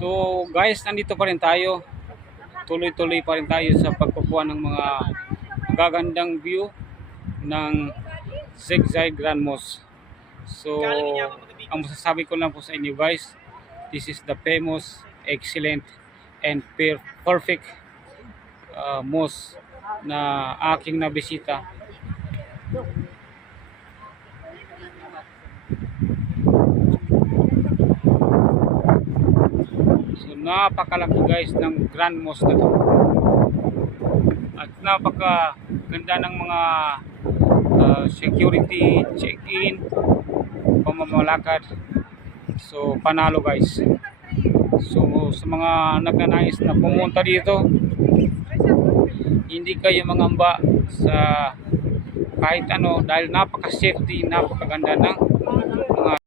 So guys, nandito pa rin tayo. Tuloy-tuloy pa rin tayo sa pagkukuha ng mga magagandang view ng Zigzag Grand Mosque. So ang masasabi ko lang po sa inyo guys, this is the famous, excellent, and perfect mosque na aking nabisita. So napakalaki guys ng Grand Mosque na to. At napakaganda ng mga security check-in, pamamalakad. So panalo guys. So sa mga nagnanais na pumunta dito, hindi kayo mangamba sa kahit ano dahil napaka-safety, napakaganda ng mga